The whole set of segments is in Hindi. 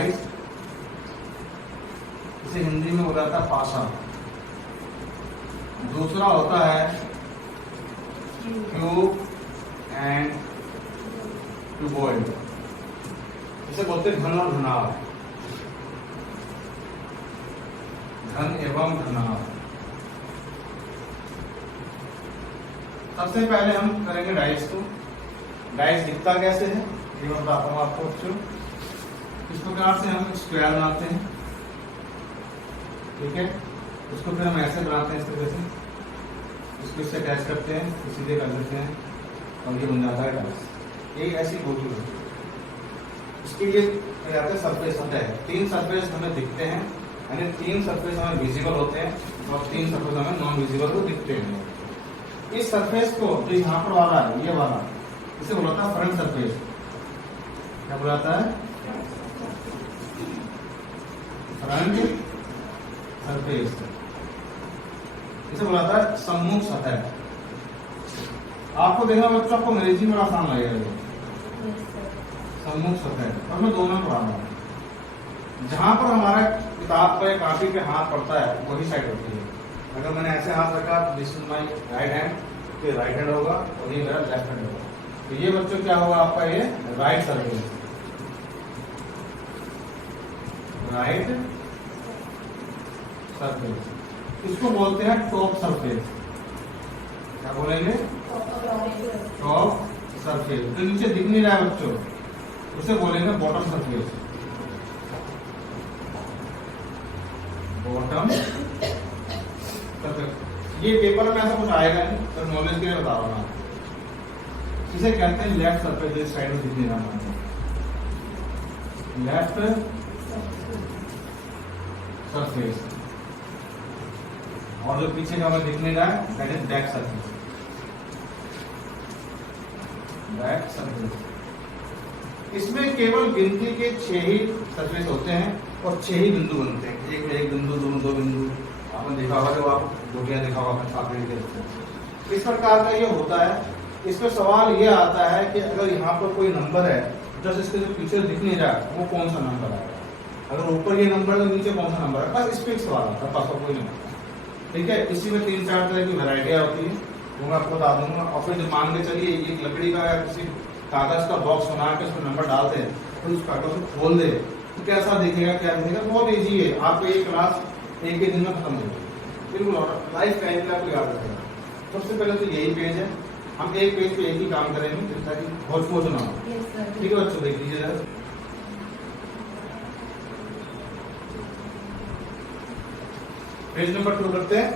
डाइस, इसे हिंदी में बोला जाता है पासा। दूसरा होता है क्यूब एंड क्यूबॉइड, इसे बोलते हैं घन और घनाभ, घन एवं घनाभ। सबसे पहले हम करेंगे डाइस को। डाइस दिखता कैसे है ये मैं बताता हूँ आपको बच्चों। इस प्रकार से हम स्क्वायर बनाते हैं, ठीक है। उसको फिर हम ऐसे बनाते हैं, इस तरह से इसको इससे अटैच करते हैं, तो सीधे कर देते हैं और ये बन जाता है डाइस। ये ऐसी गोली है। इसके लिए क्या कहते हैं सरफेस होता है। 3 सरफेस हमें दिखते हैं, यानी 3 सरफेस हमें विजिबल होते हैं और 3 सरफेस हमें नॉन विजिबल को दिखते हैं। इस सरफेस को जो यहाँ पर वाला है, ये वाला, इसे बोला था फ्रंट सरफेस। क्या बोलाता है? Front surface. इसे बोलाता है सम्मुख सतह। आपको देखना बच्चों, आपको अंग्रेजी में आसान लगेगा सम्मुख सतह, और मैं दोनों पढ़ा रहा हूँ। जहां पर हमारा किताब पर काफी पे हाथ पड़ता है वही साइड होती है। अगर मैंने ऐसे हाथ रखा, this is my right hand, तो राइट हैंड होगा और ये मेरा लेफ्ट हैंड होगा। तो ये बच्चों क्या होगा आपका, ये राइट सरफेस, राइट सरफेस। इसको बोलते हैं टॉप सरफेस। क्या बोलेंगे? Top surface. जो नीचे दिख नहीं रहा है बच्चों, उसे बोलेंगे बॉटम सरफेस। Bottom surface. ये पेपर में ऐसा कुछ आएगा नहीं, तो नॉलेज के लिए बता रहा हूँ। इसे कहते हैं लेफ्ट सरफेस, जिस साइड में दिखने रहा है लेफ्ट सरफेस। और जो पीछे का हमें दिखने रहा है that is back surface. Back surface. इसमें केवल गिनती के 6 ही सरफेस होते हैं और 6 ही बिंदु बनते हैं। एक में एक बिंदु, दो में 2 बिंदु। आपने देखा होगा, जब आप गोटियां देखा होगा अपने साथ में। इस प्रकार का ये होता है। इसमें सवाल ये आता है कि अगर यहाँ पर कोई नंबर है, जस्ट इसके जो पीछे दिख नहीं रहा वो कौन सा नंबर है। अगर ऊपर ये नंबर है तो नीचे कौन सा नंबर है, बस इस पर सवाल आता है, बस और कोई नहीं आता। ठीक है। इसी में 3-4 तरह की वैरायटियां होती है, वो मैं आपको बता दूंगा। और फिर मान के चलिए एक लकड़ी का या किसी कागज का बॉक्स बना के उसमें नंबर डाल दें, फिर उस कागज को खोल दे तो कैसा दिखेगा, क्या दिखेगा। बहुत ईजी है, आपको ये क्लास एक ही दिन में खत्म हो जाएगी। बिल्कुल लाइफ टाइम में आपको याद रखेगा। सबसे पहले तो यही पेज है, हम एक पेज पे एक ही काम करेंगे ताकि बहुत सोच ना हो। ठीक है बच्चों, देख लीजिए जरा। पेज नंबर 2 करते हैं।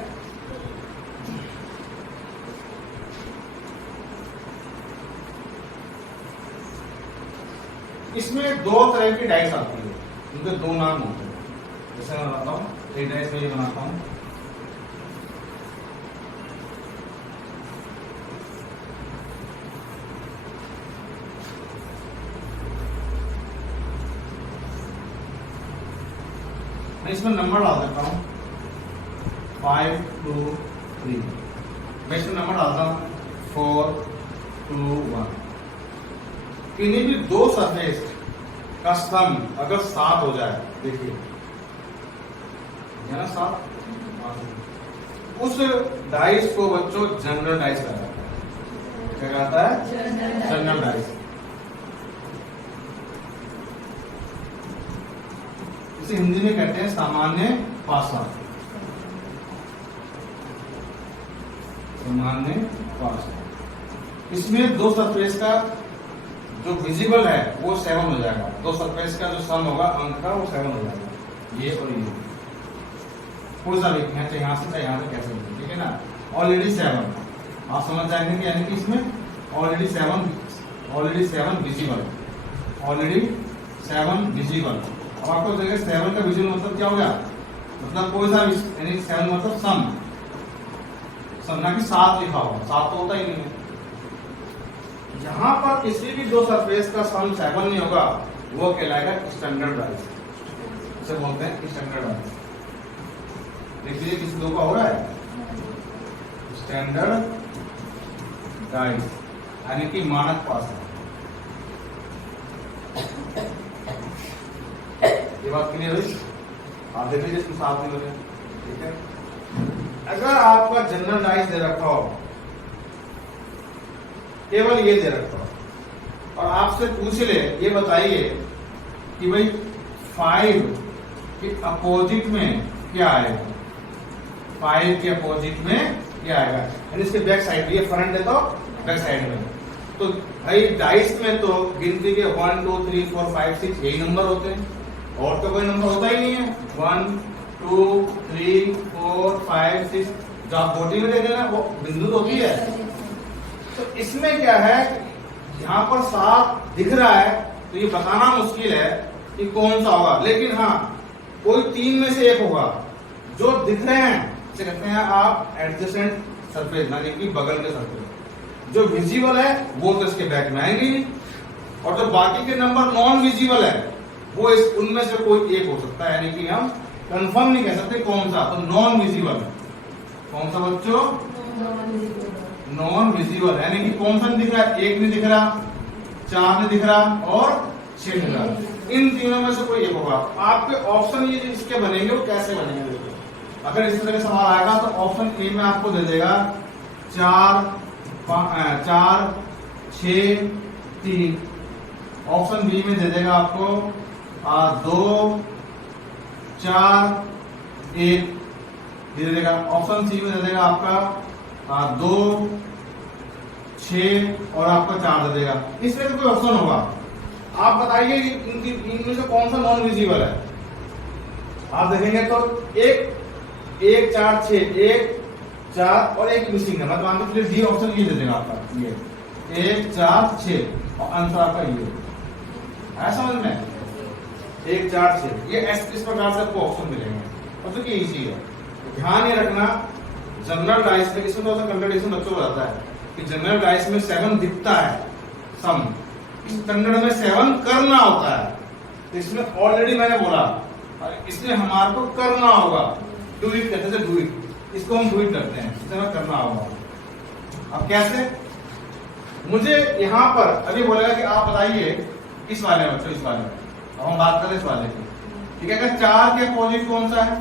इसमें 2 तरह की डाइस आती है, उनके 2 नाम होते हैं। जैसे मैं बताता हूँ, एक डाइस में ये बनाता हूँ, मैं इसमें नंबर डाल देता हूँ 5, 2, 3। मैं इसमें नंबर डालता हूँ 4, 2, 1। किन्हीं भी 2 सरफेस का सम अगर 7 हो जाए, देखिए है ना 7, उस डाइस को बच्चों जनरल डाइस कहा जाता है। क्या कहता है? General dice. इसे हिंदी में कहते हैं सामान्य पासा। सामान्य पासा। इसमें 2 सरफेस का जो विजिबल है वो 7 हो जाएगा। 2 सरफेस का जो सम होगा अंक का वो 7 हो जाएगा, ये और ये। कोई सा लिखना है, चाहे यहाँ से चाहे यहाँ से, कैसे लिखें, ठीक है ना। ऑलरेडी 7 आप समझ जाएंगे कि यानी कि इसमें ऑलरेडी 7 विजिबल, ऑलरेडी 7 विजिबल। अब आपको देखिए 7 का विजुअल मतलब क्या हो गया, मतलब कोई सा, यानी 7 मतलब सम ना कि 7 लिखा होगा, 7 तो होता ही नहीं है। जहां पर किसी भी 2 सरफेस का सम 7 नहीं होगा वो कहलाएगा स्टैंडर्ड डाइस। इसे बोलते हैं स्टैंडर्ड डाइस। देखिए किसी 2 का हो रहा है स्टैंडर्ड डाइस, यानी कि मानक पासा। ये बात क्लियर हुई? आप देख लीजिए इसमें साफ नहीं हो रहा है, ठीक है। अगर आपका जनरल डाइस दे रखा हो, केवल ये दे रखा हो, और आपसे पूछ ले ये बताइए कि भाई 5 के अपोजिट में क्या आएगा, 5 के अपोजिट में क्या आएगा, यानी इसके बैक साइड, ये फ्रंट है तो बैक साइड में। तो भाई डाइस में तो गिनती के 1 2 3 4 5 6 यही नंबर होते हैं, और तो कोई नंबर होता ही नहीं है। 1 2 3 4 5 6 जो आप बोटी में देते हैं ना, वो बिंदु तो होती है। तो इसमें क्या है, यहाँ पर 7 दिख रहा है तो ये बताना मुश्किल है कि कौन सा होगा, लेकिन हाँ कोई 3 में से एक होगा। जो दिख रहे हैं इसे कहते हैं आप एडजेसेंट सरफेस, यानी कि बगल के सरफेस। जो विजिबल है वो तो इसके बैक में आएंगे, और जो बाकी के नंबर नॉन विजिबल है वो इस उनमें से कोई एक हो सकता है, यानी कि हम कंफर्म नहीं कह सकते कौन सा। तो नॉन विजिबल कौन सा बच्चों? नॉन विजिबल, यानी कि कौन सा नहीं दिख रहा है? 1 नहीं दिख रहा, 4 नहीं दिख रहा और 6 दिख रहा। इन तीनों में से कोई एक होगा। आपके ऑप्शन ये जो इसके बनेंगे वो कैसे बनेंगे? अगर इस तरह का सवाल आएगा तो ऑप्शन ए में आपको दे देगा 4 6 3, ऑप्शन बी में दे देगा आपको 2 4 1 दे देगा, ऑप्शन सी में दे देगा आपका 2 6 और आपका 4 दे देगा। इसमें तो कोई ऑप्शन होगा। आप बताइए इनमें से कौन सा नॉन विजिबल है? आप देखेंगे तो 1 4 6 1 4 और 1 मिसिंग है, मतलब आंसर डी ऑप्शन ये दे देगा आपका, ये 1 4 6 और आंसर आपका ये है। समझ में? 1 4 6 ये इस प्रकार से आपको ऑप्शन मिलेंगे, और तो ये इजी है। ध्यान ये रखना, जनरल डाइस में इसमें थोड़ा सा कंट्राडिक्शन बच्चों को आता है कि जनरल डाइस में 7 दिखता है सम, स्टैंडर्ड में 7 करना होता है। तो इसमें ऑलरेडी मैंने बोला, इसलिए हमारे को करना होगा, डू इट कहते हैं, डू इट, इसको हम डू इट करते हैं, इस तरह करना होगा। अब कैसे? मुझे यहाँ पर अभी बोलेगा कि आप बताइए इस वाले में, बच्चों इस वाले में, अब हम बात करें इस वाले की, ठीक है। अगर 4 के अपोजिट कौन सा है,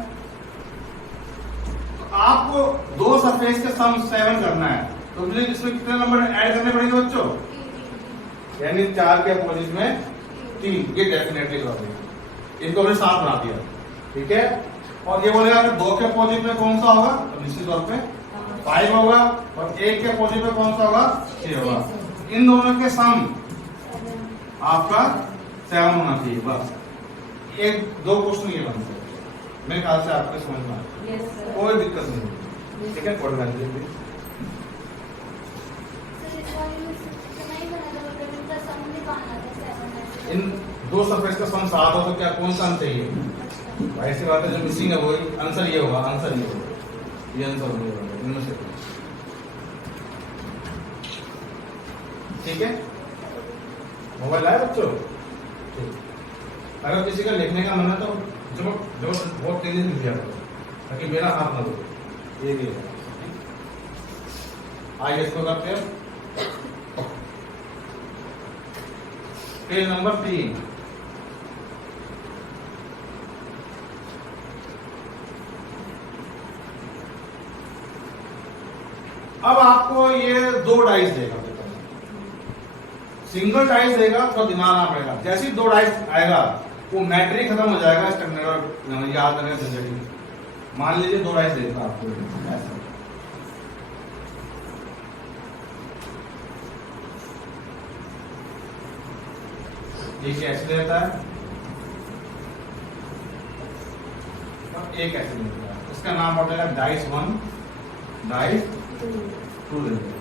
तो आपको 2 सरफेस के सम 7 करना है, तो मुझे इसमें कितने नंबर ऐड करने पड़ेंगे बच्चों? यानी 4 के अपोजिट में 3, ये डेफिनेटली करोगे, इनको हमने 7 बना दिया, ठीक है। और ये बोलेगा कि 2 के अपोजिट में कौन सा होगा, तो निश्चित तौर पे 5 होगा, और 1 के अपोजिट में कौन सा होगा? 6 होगा। इन दोनों के सम आपका 7 होना चाहिए, बस। 1-2 क्वेश्चन ये बनते हैं, मेरे ख्याल से आपके समझ में कोई दिक्कत नहीं, ठीक है। कोड वैल्यू इन 2 सरफेस का सम 7 हो तो क्या कौन सा आंसर चाहिए? ऐसी बात है, जो मिसिंग है वही आंसर ये होगा, आंसर ये होगा, ये आंसर होगा इनमें से, ठीक है। मोबाइल आया बच्चों? अगर किसी का लिखने का मन है तो जो बहुत तेजी से लिख दिया करो, ताकि मेरा हाथ ना दो, ये भी है। आइए इसको करते हैं। पेज नंबर 3, अब आपको ये 2 डाइस देगा, सिंगल डाइस देगा तो दिमाग ना पड़ेगा। जैसे ही 2 डाइस आएगा वो मैट्रिक खत्म हो जाएगा, स्टैंडर्ड याद करने की झंझट। मान लीजिए 2 डाइस देगा आपको ऐसा, एक ऐसे देता है और एक ऐसे देता है, इसका नाम पड़ेगा डाइस 1 डाइस 2 देता है।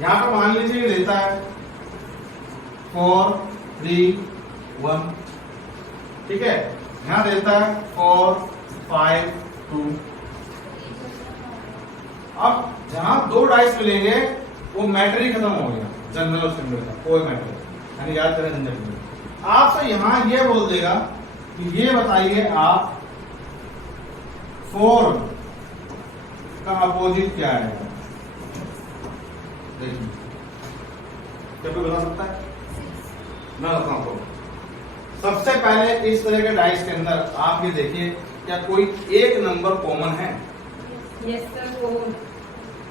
यहाँ पर मान लीजिए ये देता है 4 3 1, ठीक है। यहाँ देता है 4 5 2। अब जहां 2 डाइस मिलेंगे वो मैटर ही खत्म हो गया, जनरल और सिंगल का कोई मैटर, यानी याद करें झंझट नहीं। आपसे यहां ये बोल देगा कि ये बताइए आप 4 का अपोजिट क्या है। देखिए क्या कोई बता सकता है? मैं बताता हूं सबसे पहले इस तरह के डाइस के अंदर आप ये देखिए क्या कोई एक नंबर कॉमन है? Yes sir, common.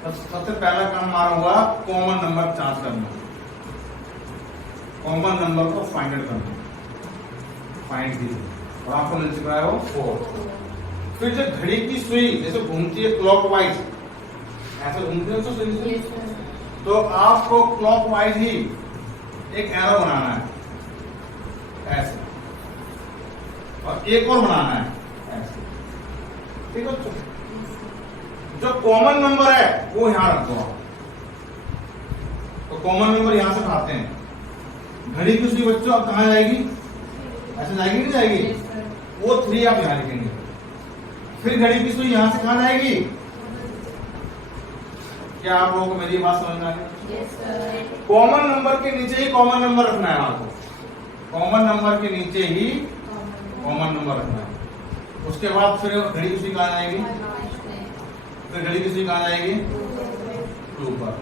सबसे पहला काम हमारा हुआ कॉमन नंबर जांच करना, कॉमन नंबर को फाइंड आउट करना, फाइंड कीजिए और आपको मिल चुका है वो 4। फिर जब घड़ी की सुई जैसे घूमती है क्लॉकवाइज, ऐसे घूमती है तो सुई, यस सर। तो आपको क्लॉकवाइज ही एक एरो बनाना है ऐसे, और एक और बनाना है ऐसे, ठीक है बच्चों? जो कॉमन नंबर है वो यहां रख दो आप। तो कॉमन नंबर यहां से उठाते हैं, घड़ी की सुई बच्चों अब कहां जाएगी? ऐसे जाएगी नहीं जाएगी? Yes sir. वो 3 आप यहां लिखेंगे। फिर घड़ी की सुई यहां से कहां जाएगी? क्या आप लोगों को मेरी बात समझ में आ गई? Yes sir. कॉमन नंबर के नीचे ही कॉमन नंबर रखना है आपको, कॉमन नंबर के नीचे ही कॉमन नंबर रखना है। उसके बाद फिर घड़ी की सुई कहां जाएगी? फिर घड़ी की सुई कहां जाएगी? 2 पर।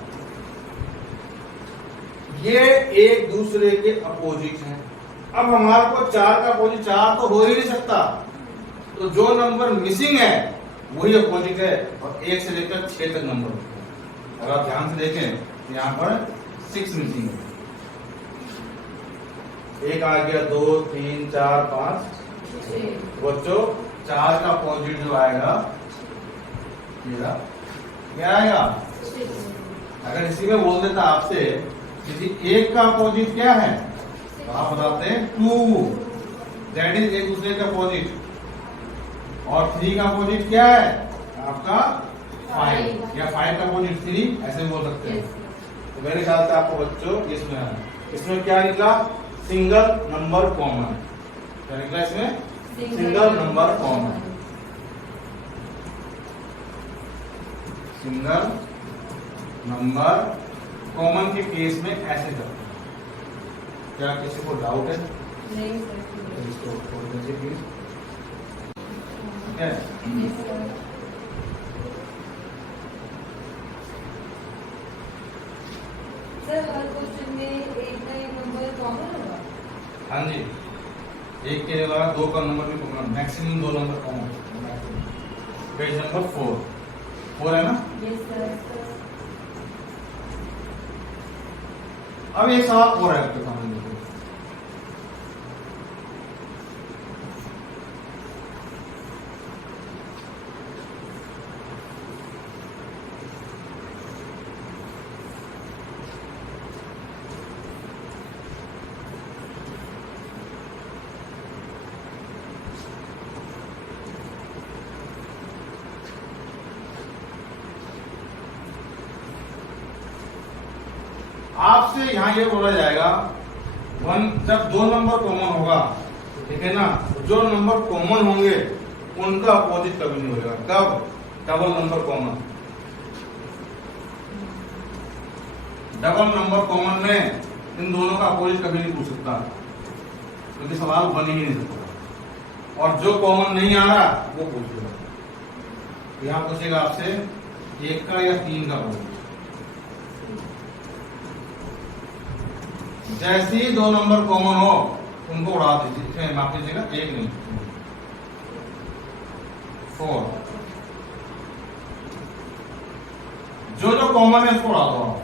ये एक दूसरे के अपोजिट हैं। अब हमारे को 4 का अपोजिट 4 तो हो ही नहीं सकता, तो जो नंबर मिसिंग है वही अपोजिट है, और 1 से लेकर 6 तक नंबर। अगर आप ध्यान से देखें यहाँ पर 6 मिसिंग है, 1 आ गया, 2 3 4 5 बच्चों 4 का अपोजिट जो आएगा क्या आएगा? अगर इसी में बोल देता आपसे किसी 1 का अपोजिट क्या है तो आप बताते हैं 2, दैट इज एक दूसरे का अपोजिट, और 3 का अपोजिट क्या है आपका? 5, या 5 का अपोजिट 3, ऐसे बोल सकते हैं। तो मेरे ख्याल से आपको बच्चों इसमें क्या निकला? Single number common. क्या निकला इसमें? Single number common. Single number common के केस में ऐसे करते हैं। क्या किसी को डाउट है? नहीं सर। इसको खोल दीजिए प्लीज। ठीक है, यस सर। सर हर क्वेश्चन में एक ना एक नंबर कॉमन होगा? हाँ जी, 1 के अलावा 2 का नंबर भी common, maximum 2 number common. Page number 4 है ना? Yes sir. अब एक सवाल और है आपके सामने, देखिए। आपसे यहाँ ये बोला जाएगा जब 2 नंबर कॉमन होगा, ठीक है ना, जो नंबर कॉमन होंगे उनका अपोजिट कभी नहीं होगा। कब? Double number common. Double number common में इन दोनों का अपोजिट कभी नहीं पूछ सकता, क्योंकि सवाल बन ही नहीं सकता। और जो कॉमन नहीं आ रहा वो पूछेगा, यहाँ पूछेगा आपसे 1 का या 3 का अपोजिट। जैसे ही 2 नंबर कॉमन हो उनको उड़ा दीजिए, माफ कीजिएगा 1 नहीं 4, जो कॉमन है उसको उड़ा दो आप,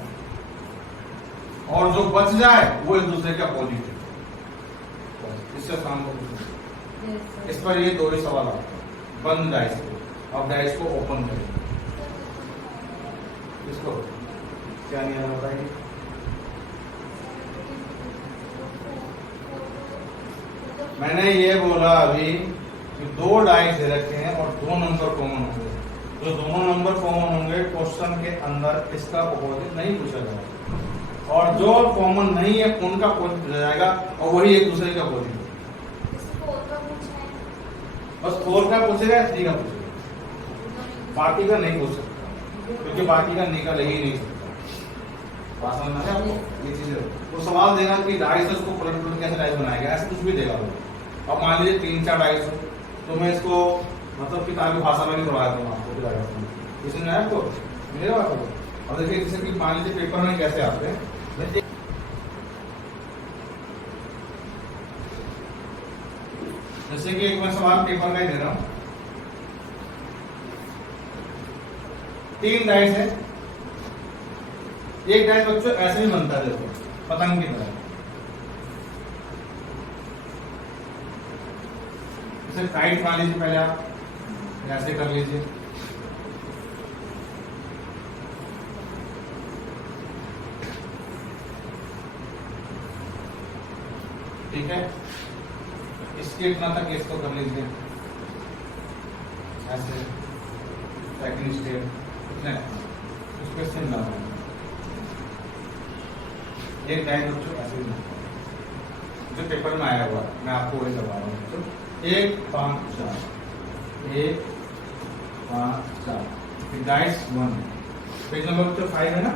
और जो बच जाए वो एक दूसरे के अपोजिट है। इससे शाम को इस पर ये 2 ही सवाल आता है। बंद डाइस को, अब डाइस को ओपन करें, इसको क्या नहीं आना बताइए? मैंने ये बोला अभी कि 2 डाइस दे रखे हैं और 2 नंबर कॉमन होंगे। जो दोनों नंबर कॉमन होंगे क्वेश्चन के अंदर इसका अपोजिट नहीं पूछा जाएगा, और जो कॉमन नहीं है उनका अपोजिट पूछा जाएगा, और वही एक दूसरे का अपोजिट। बस 4 का पूछेगा, 3 का पूछेगा, बाकी का नहीं पूछ सकता, क्योंकि बाकी का निकल ही नहीं सकता। बात समझ में आपको? ये चीज वो सवाल देगा कि डाइस है, उसको पलट पलट कैसे डाइस बनाएगा, ऐसे कुछ भी देगा वो। अब मान लीजिए 3-4 डाइस हो, तो मैं इसको मतलब किताबी भाषा में नहीं पढ़ाया था आपको, इसमें आपको मेरे बात हो। अब देखिए जैसे कि मान लीजिए पेपर में कैसे आते हैं, जैसे कि एक मैं सवाल पेपर का ही दे रहा हूं, 3 डाइस है। एक डाइस बच्चों ऐसे ही बनता है, देखो पतंग की तरह। इसे टाइट खा लीजिए पहले, आप ऐसे कर लीजिए। ठीक है, इसके इतना तक इसको कर लीजिए ऐसे। सेकंड स्टेप इतने उस पर सिम लगा, एक टाइम बच्चों ऐसे ही जो पेपर में आया हुआ, मैं आपको वही करवा रहा हूँ बच्चों। 1 5 4, 1 5 4, डाइस 1। पेज नंबर बच्चों 5 है ना,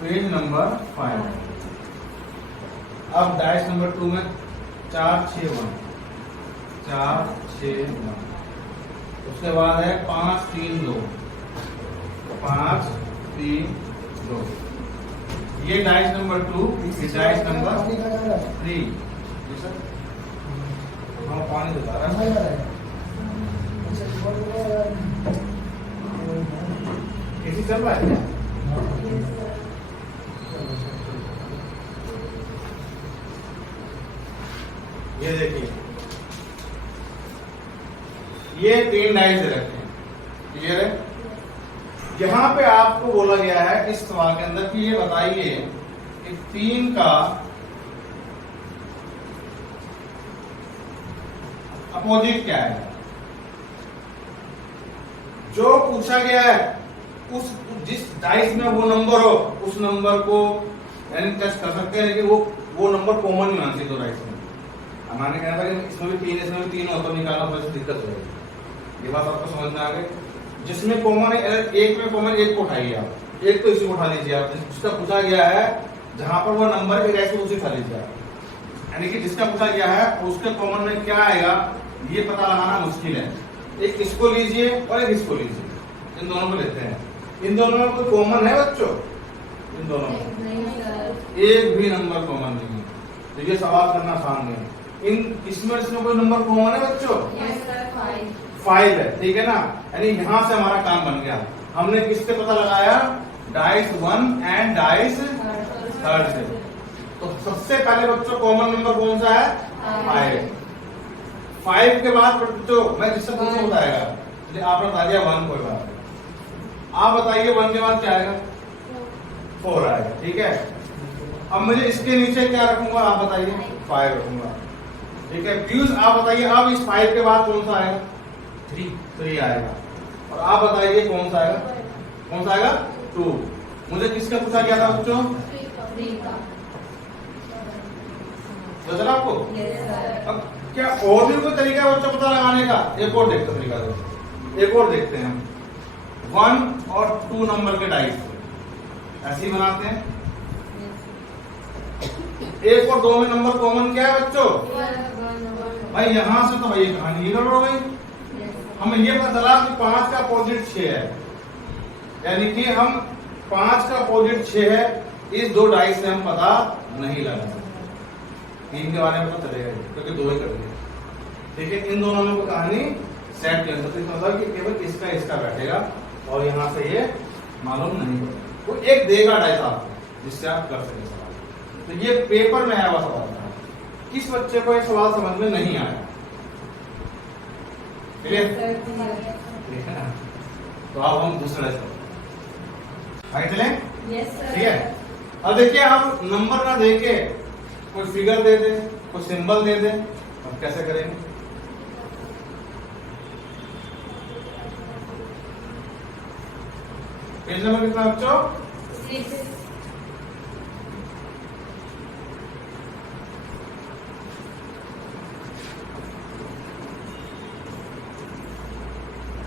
पेज नंबर 5। अब डाइस नंबर 2 में 4 6 1, 4 6 1। उसके बाद है 5 3 2, 5 3 2। ये डाइस नंबर 2, ये डाइस नंबर 3। जी सर, हम पानी बता रहा है, ऐसी चल रहा है क्या? ये देखिए, ये 3 डाइस दे रखे हैं, क्लियर है। यहां पे आपको बोला गया है इस सवाल के अंदर कि ये बताइए कि 3 का अपोजिट क्या है। जो पूछा गया है उस जिस डाइस में वो नंबर हो, उस नंबर को यानी टच कर सकते हैं, लेकिन वो नंबर कॉमन नहीं होना चाहिए 2 डाइस में। हमारे कहना था कि इसमें भी 3, इसमें भी 3 हो तो निकालना थोड़ी सी दिक्कत हो जाएगी। ये बात आपको समझ में आ गई। जिसमें कॉमन है, एक में कॉमन, एक को उठाइए आप, एक तो इसी को उठा लीजिए आप। जिसका पूछा गया है जहां पर वो नंबर के डाइस उसे उठा लीजिए आप। यानी कि जिसका पूछा गया है उसके कॉमन में क्या आएगा ये पता लगाना मुश्किल है। एक इसको लीजिए और एक इसको लीजिए, इन दोनों को लेते हैं। इन दोनों में कोई कॉमन है बच्चों? इन दोनों में एक भी नंबर कॉमन नहीं है, तो ये सवाल करना आसान नहीं है। इसमें कोई नंबर कॉमन है बच्चों? 5 है, ठीक है ना। यानी यहां से हमारा काम बन गया। हमने किससे पता लगाया? डाइस 1 एंड डाइस 3 से। तो सबसे पहले बच्चों कॉमन नंबर कौन सा है? 5 के बाद बच्चों मैं जिससे पूछूं बताएगा, चलिए आपने बता दिया 1, कोई बात नहीं। आप बताइए 1 के बाद क्या आएगा? 4 आएगा, ठीक है। अब मुझे इसके नीचे क्या रखूंगा आप बताइए? 5 रखूंगा, ठीक है। व्यूज आप बताइए, अब इस 5 के बाद कौन सा आएगा? 3 आएगा। और आप बताइए कौन सा आएगा? कौन सा आएगा? 2। मुझे किसका पूछा गया था बच्चों? 3 का। तो चला आपको? अब क्या और भी कोई तरीका है बच्चों पता लगाने का? एक और देखते तरीका, एक और देखते हैं हम। 1 और 2 नंबर के डाइस ऐसे ही बनाते हैं। 1 और 2 में नंबर कॉमन क्या है बच्चों? भाई यहां से तो भाई कहानी गड़बड़ हो गई। हमें ये पता चला कि 5 का अपोजिट 6 है, यानी कि हम 5 का अपोजिट 6 है। इस 2 डाइस से हम पता नहीं लगा सकते। 3 के बारे में पता चलेगा क्योंकि 2 ही कर दिया, ठीक है। इन दोनों में कहानी सेट कर सकते, मतलब कि केवल इसका बैठेगा और यहां से ये मालूम नहीं पड़ेगा। वो एक देगा डाइस आपको जिससे आप कर सके सवाल। तो ये पेपर में आया हुआ सवाल था। किस बच्चे को ये सवाल समझ में नहीं आया? क्लियर? तो अब हम दूसरा भाई चले, ठीक है। अब देखिए, आप नंबर ना देके कोई फिगर दे दे, कोई सिंबल दे दे, अब कैसे करेंगे? पेज नंबर कितना बच्चों? 6।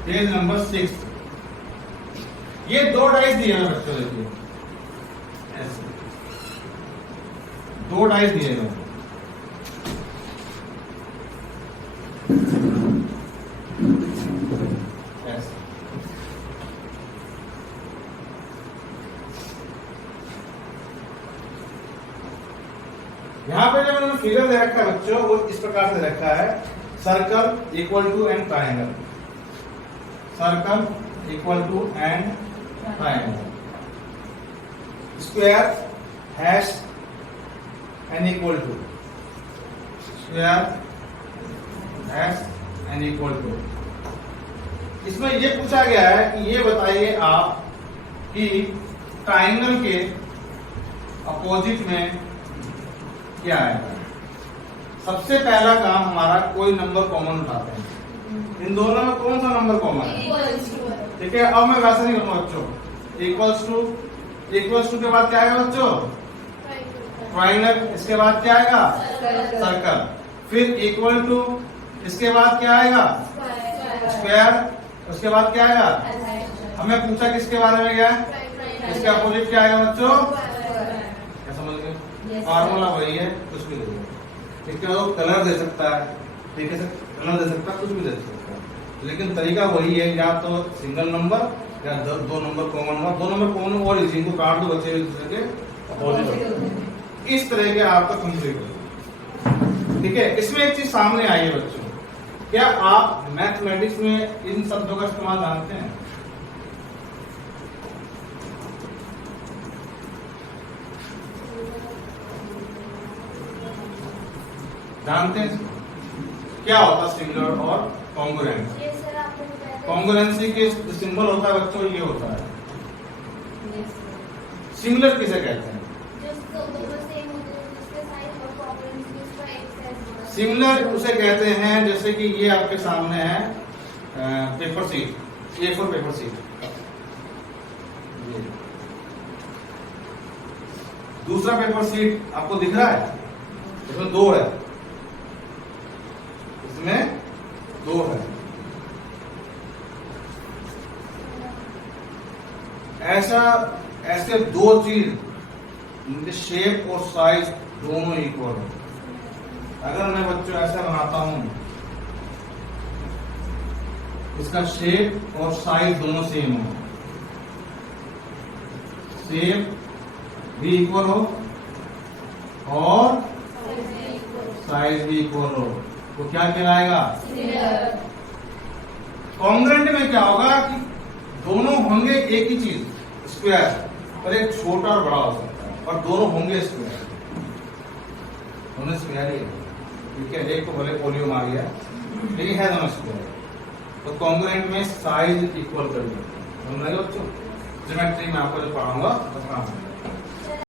Page number 6। ये 2 डाइस दिए हैं बच्चों, देखिए ऐसे 2 डाइस दिए हैं। ऐसे यहां पे जब जो फिगर दे रखा है बच्चों वो इस प्रकार से रखा है, circle equal to and triangle, circle equal to and triangle, square hash n equal to, square hash n equal to. इसमें ये पूछा गया है कि ये बताइए आप कि ट्राइंगल के अपोजिट में क्या है। सबसे पहला काम हमारा कोई नंबर कॉमन उठाते हैं। इन दोनों में कौन सा नंबर कॉमन है? ठीक है, अब मैं वैसे नहीं करूंगा बच्चों। इक्वल्स टू के बाद क्या आएगा बच्चों? ट्राइंगल। इसके बाद क्या आएगा? सर्कल। फिर इक्वल टू, इसके बाद क्या आएगा? स्क्वायर। उसके बाद क्या आएगा? हमें पूछा किसके बारे में क्या है? इसके अपोजिट क्या आएगा बच्चों? क्या समझ गए? फॉर्मूला वही है, कुछ भी दे दो। इसके बाद कलर दे सकता है, ठीक है, कलर दे सकता है, कुछ भी दे सकता है, लेकिन तरीका वही है, या तो सिंगल नंबर या दो नंबर कॉमन नंबर। दो नंबर कॉमन और इसी को काट दो बच्चे एक दूसरे के अपोजिट, इस तरह के आपका कंप्लीट हो। ठीक है, इसमें एक चीज सामने आई है बच्चों, क्या आप मैथमेटिक्स में इन शब्दों का इस्तेमाल जानते हैं? जानते हैं क्या होता है सिंगुलर और कॉन्ग्रुएंट? कॉन्ग्रुएंसी के सिंबल होता है बच्चों, ये होता है। सिंगुलर किसे कहते हैं? सिमिलर उसे कहते हैं जैसे कि ये आपके सामने है paper sheet, A4 paper sheet. दूसरा पेपर सीट आपको दिख रहा है, इसमें दो है, इसमें दो है। ऐसे दो चीज, इनके शेप और साइज दोनों इक्वल है। अगर मैं बच्चों ऐसा बनाता हूं, इसका शेप और साइज दोनों सेम हो, शेप भी इक्वल हो और साइज भी इक्वल हो, तो क्या कहलाएगा? कॉन्ग्रुएंट में क्या होगा कि दोनों होंगे एक ही चीज, स्क्वायर, पर एक छोटा और बड़ा हो सकता है, और दोनों होंगे स्क्वायर, दोनों स्क्वायर ही है। ठीक है, एक को भले पोलियो मार गया लेकिन है दोनों स्क्वायर। तो कॉन्ग्रुएंट में साइज इक्वल कर दिया। समझ रहे हो बच्चों? ज्योमेट्री में आपको जो पढ़ाऊंगा